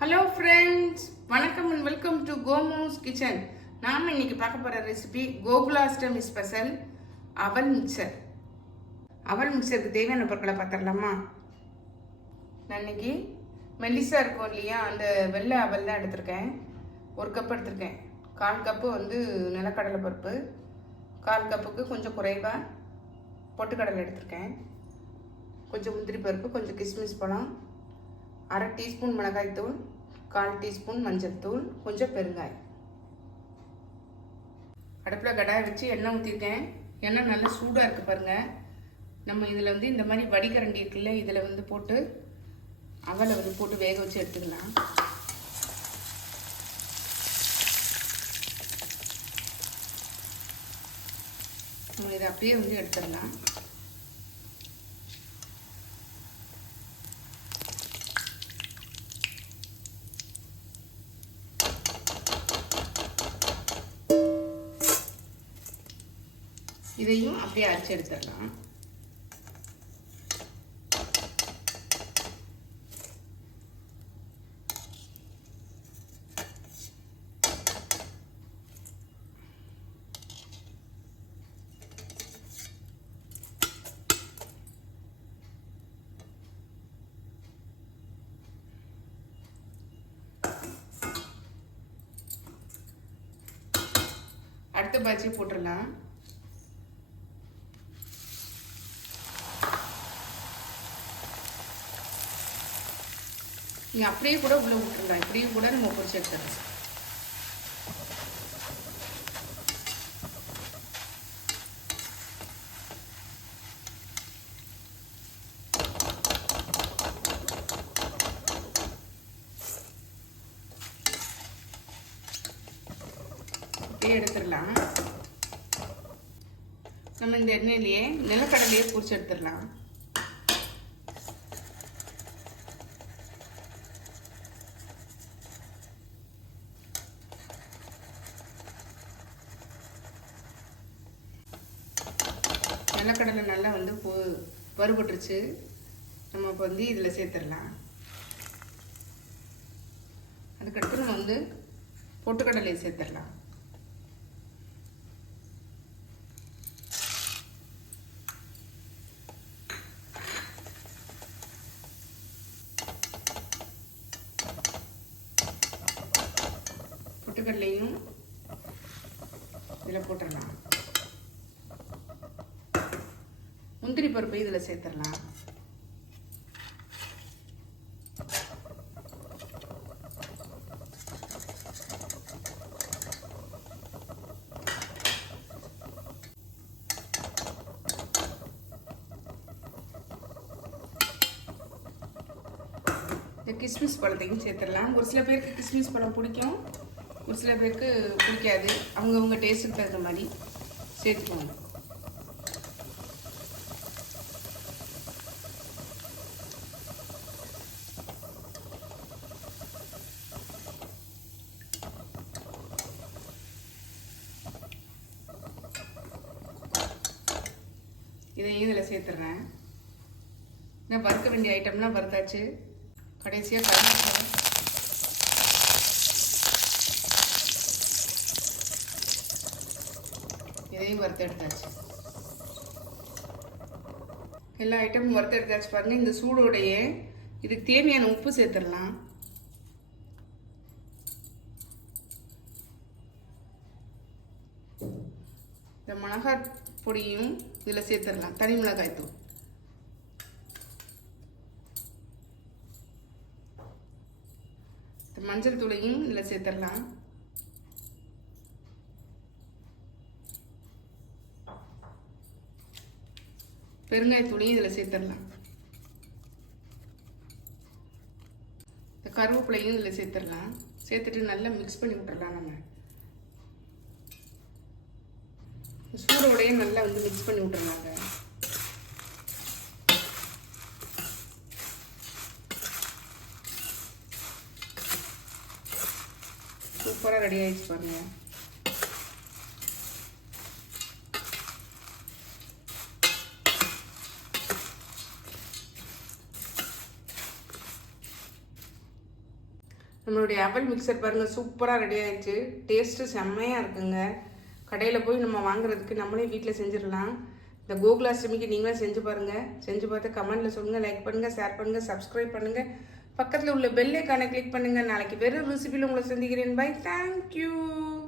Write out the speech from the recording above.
Hello friends வணக்கம் and welcome to Komos kitchen நாம் இன்னைக்கு பார்க்க போகிற ரெசிபி கோகுலாஷ்டமி ஸ்பெஷல் அவல் மிக்சர். அவல் மிக்சருக்கு தேவையான பொருட்களை பார்த்துடலாமா? நான் இன்னைக்கு மெல்லிசா இருக்கும் இல்லையா? அந்த வெள்ளை அவல் தான் எடுத்திருக்கேன். ஒரு கப் எடுத்திருக்கேன். கால் கப்பு வந்து நிலக்கடலை பருப்பு. கால் கப்புக்கு கொஞ்சம் குறைவாக பொட்டுக்கடலை எடுத்திருக்கேன். கொஞ்சம் முந்திரி பருப்பு கொஞ்சம் கிஸ்மிஸ் பழம் அரை டீஸ்பூன் மிளகாய்த்தூள் கால் டீஸ்பூன் மஞ்சள் தூள் கொஞ்சம் பெருங்காயம். அடுப்பில் கடாய் வச்சு எண்ணெய் ஊற்றிருக்கேன் எண்ணெய் நல்லா சூடாக இருக்குது பாருங்கள் நம்ம இதில் வந்து இந்த மாதிரி வடிகரண்டி இருக்குல்ல இதில் வந்து போட்டு அவலை வந்து போட்டு வேக வச்சு எடுத்துக்கலாம். நம்ம இதை அப்படியே வந்து எடுத்துடலாம். இதையும் அப்படியே அரைச்சி எடுத்துடலாம் அடுத்த பஜ்ஜி போட்டுடலாம். நீங்கள் அப்படியே கூட உள்ளே விட்டுருலாம் இப்படியும் கூட நம்ம பொரிச்சு எடுத்துடலாம். அப்படியே எடுத்துடலாம். நம்ம இந்த எண்ணெயிலேயே நிலக்கடலையே பொரிச்சு எடுத்துடலாம். நிலக்கடலை நல்லா வந்து போ வறுபட்டுருச்சு. நம்ம இப்போ வந்து இதில் சேர்த்துடலாம். அதுக்கடுத்து நம்ம வந்து பொட்டுக்கடலையை சேர்த்துடலாம். பொட்டுக்கடலையும் இதில் போட்டுடலாம். முந்திரி பருப்பு இதில் சேர்த்துடலாம். இந்த கிஸ்மிஸ் பழத்தையும் சேர்த்துடலாம். ஒரு சில பேருக்கு கிஸ்மிஸ் பழம் பிடிக்கும். ஒரு சில பேருக்கு பிடிக்காது. அவங்கவுங்க டேஸ்ட்டுக்கு தகுந்த மாதிரி சேர்த்துக்கோங்க. இதையும் இதில் சேர்த்துட்றேன் நான் வறுக்க வேண்டிய ஐட்டம்லாம் வறுத்தாச்சு. கடைசியாக கருவேப்பிலை இதையும் வறுத்து எடுத்தாச்சு. எல்லா ஐட்டமும் வறுத்து எடுத்தாச்சு பாருங்கள் இந்த சூடோடையே இதுக்கு தேவையான உப்பு சேர்த்துடலாம். இந்த மிளகாய் பொடியும் இதில் சேர்த்துடலாம். தனி மிளகாய் தூள் இந்த மஞ்சள் தூளையும் இதில் சேர்த்துடலாம். பெருங்காயத்தூளையும் இதில் சேர்த்துடலாம். இந்த கருவேப்பிலையும் இதில் சேர்த்துடலாம். சேர்த்துட்டு நல்லா மிக்ஸ் பண்ணி விட்டுடலாம் நம்ம. சூடோடையே நல்லா வந்து மிக்ஸ் பண்ணி விட்டுருவாங்க. சூப்பராக ரெடி ஆயிடுச்சு பாருங்க. நம்மளுடைய அவல் மிக்சர் பாருங்கள் சூப்பராக ரெடி ஆயிடுச்சு. டேஸ்ட்டு செம்மையாக இருக்குங்க. கடையில் போய் நம்ம வாங்குறதுக்கு நம்மளே வீட்டில் செஞ்சிடலாம். இந்த கோகுலாஷ்டமிக்கு நீங்களும் செஞ்சு பாருங்கள் செஞ்சு பார்த்து கமெண்ட்டில் சொல்லுங்கள் லைக் பண்ணுங்கள் ஷேர் பண்ணுங்கள் சப்ஸ்கிரைப் பண்ணுங்கள் பக்கத்தில் உள்ள பெல்லைக்கான கிளிக் பண்ணுங்கள் நாளைக்கு வெறும் ரெசிபியில் உங்களை சந்திக்கிறேன். By thank you